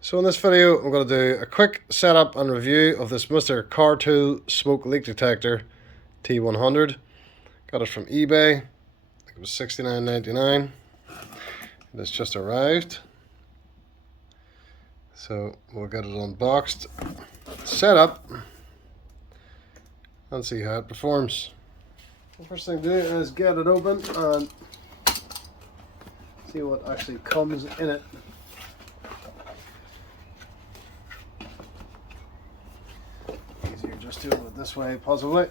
So in this video I'm going to do a quick setup and review of this Mr Car Tool smoke leak detector T100. Got it from eBay. I think it was $69.99. It's just arrived. So we'll get it unboxed, set up, and see how it performs. The first thing to do is get it open and see what actually comes in it. Easier just doing it this way, possibly.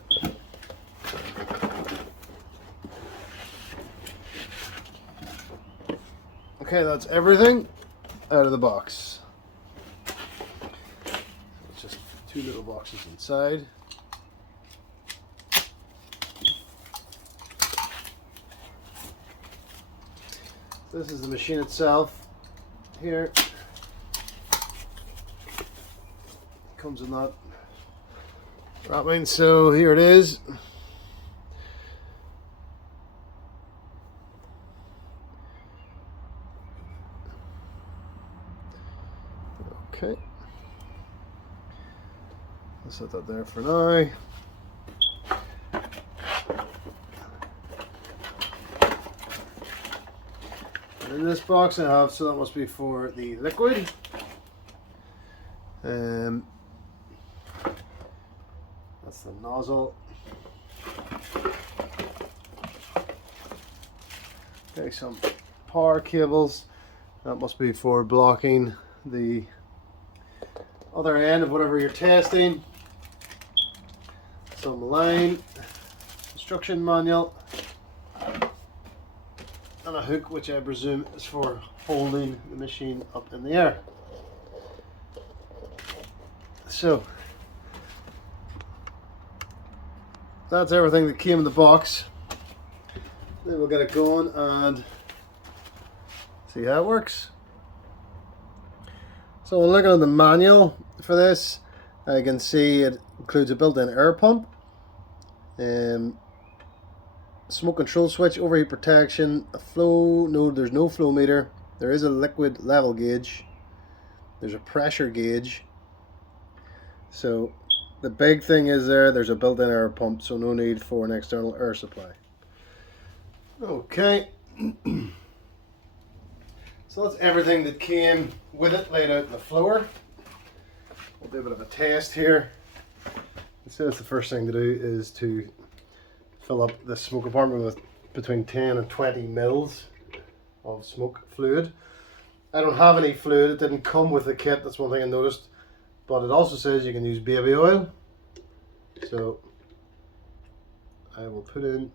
Okay, that's everything out of the box. It's just two little boxes inside. This is the machine itself. Here comes in that wrapping. So here it is. Okay, I'll set that there for now. And in this box I have, so that must be for the liquid. That's the nozzle. Okay, some power cables. That must be for blocking the other end of whatever you're testing. Some line, instruction manual, and a hook, which I presume is for holding the machine up in the air. So that's everything that came in the box. Then we'll get it going and see how it works. So when looking at the manual for this, I can see it includes a built-in air pump, smoke control switch, overheat protection, a flow, no, there's no flow meter, there is a liquid level gauge, there's a pressure gauge. So the big thing is there's a built-in air pump, so no need for an external air supply. Okay. So that's everything that came with it laid out on the floor. We'll do a bit of a test here. So the first thing to do is to fill up the smoke compartment with between 10 and 20 mils of smoke fluid. I don't have any fluid, it didn't come with the kit, that's one thing I noticed. But it also says you can use baby oil. So I will put in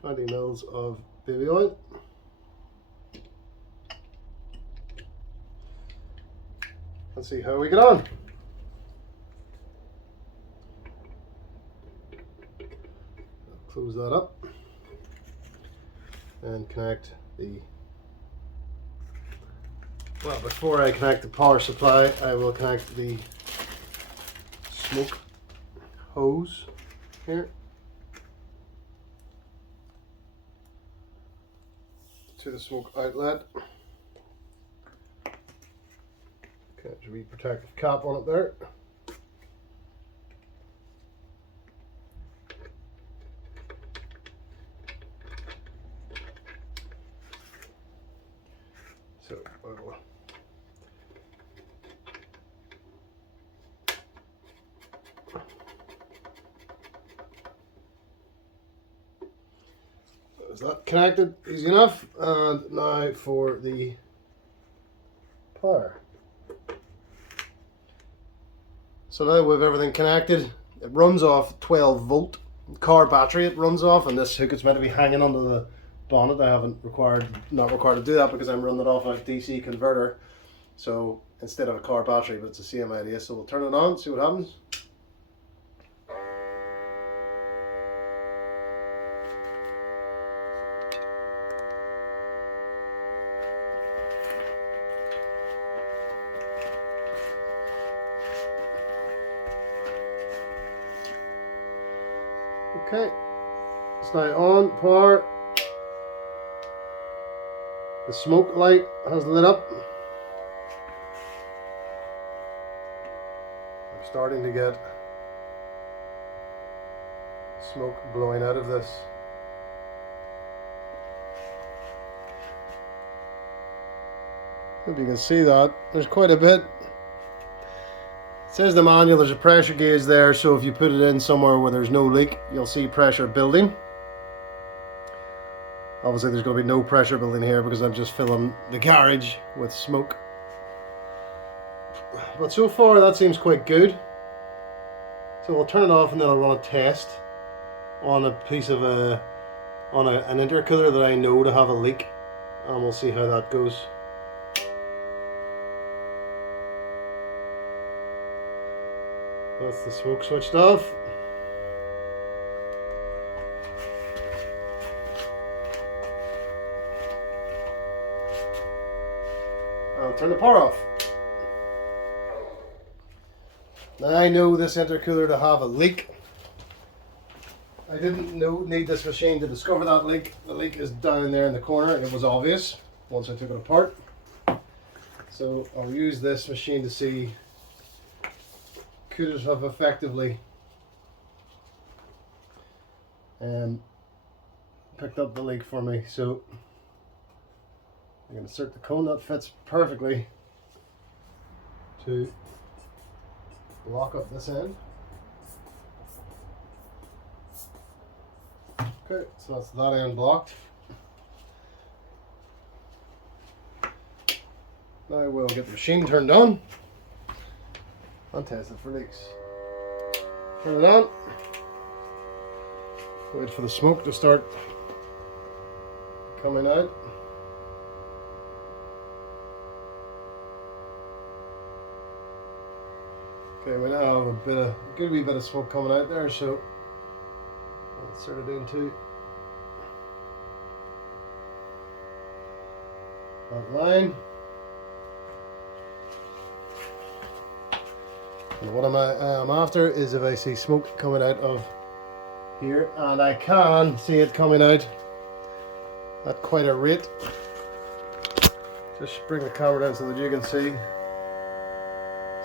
20 mils of baby oil. Let's see how we get on. I'll close that up and connect the, well, before I connect the power supply, I will connect the smoke hose here to the smoke outlet. Okay, there's a wee protective cap on it there. So I will is that connected? Easy enough. And now for the power. So now we have everything connected. It runs off 12 volt car battery. It runs off, and this hook is meant to be hanging under the bonnet. I haven't not required to do that because I'm running it off a DC converter. So instead of a car battery, but it's the same idea. So we'll turn it on, see what happens. Okay, it's now on, power. The smoke light has lit up. I'm starting to get smoke blowing out of this. Hope you can see that. There's quite a bit. It says the manual there's a pressure gauge there, so if you put it in somewhere where there's no leak, you'll see pressure building. Obviously there's going to be no pressure building here because I'm just filling the garage with smoke. But so far that seems quite good. So I'll turn it off and then I'll run a test on a piece of an intercooler that I know to have a leak, and we'll see how that goes. That's the smoke switched off. I'll turn the power off. Now I know this intercooler to have a leak. I didn't need this machine to discover that leak. The leak is down there in the corner. It was obvious once I took it apart. So I'll use this machine to see, could it have effectively picked up the leak for me. So I'm going to insert the cone that fits perfectly to lock up this end. Okay, so that's that end blocked. Now we'll get the machine turned on and test it for leaks. Turn it on. Wait for the smoke to start coming out. Okay, we now have a good wee bit of smoke coming out there, so I'll insert it into that line. And what I'm after is if I see smoke coming out of here, and I can see it coming out at quite a rate. Just bring the camera down so that you can see.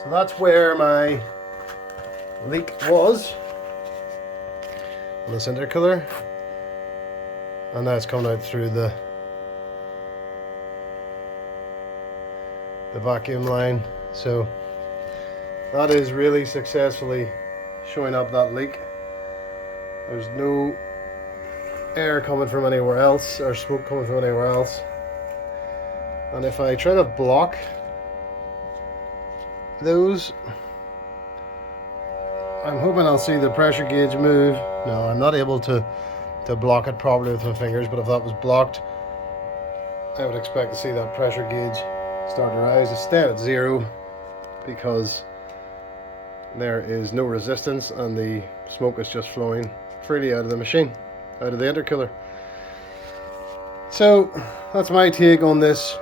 So that's where my leak was on this intercooler, and now it's coming out through the vacuum line. So that is really successfully showing up that leak. There's no air coming from anywhere else or smoke coming from anywhere else. And if I try to block those, I'm hoping I'll see the pressure gauge move. No, I'm not able to block it properly with my fingers, but if that was blocked, I would expect to see that pressure gauge start to rise. It's staying at 0 because there is no resistance and the smoke is just flowing freely out of the machine, out of the intercooler. So that's my take on this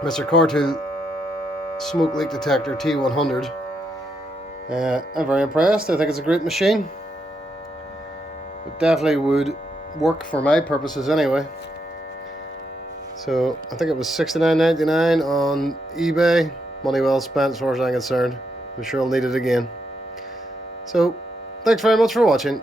Mr Car Tool smoke leak detector T100. I'm very impressed. I think it's a great machine. It definitely would work for my purposes anyway. So I think it was $69.99 on eBay. Money well spent as far as I'm concerned. I'm sure I'll need it again. So thanks very much for watching.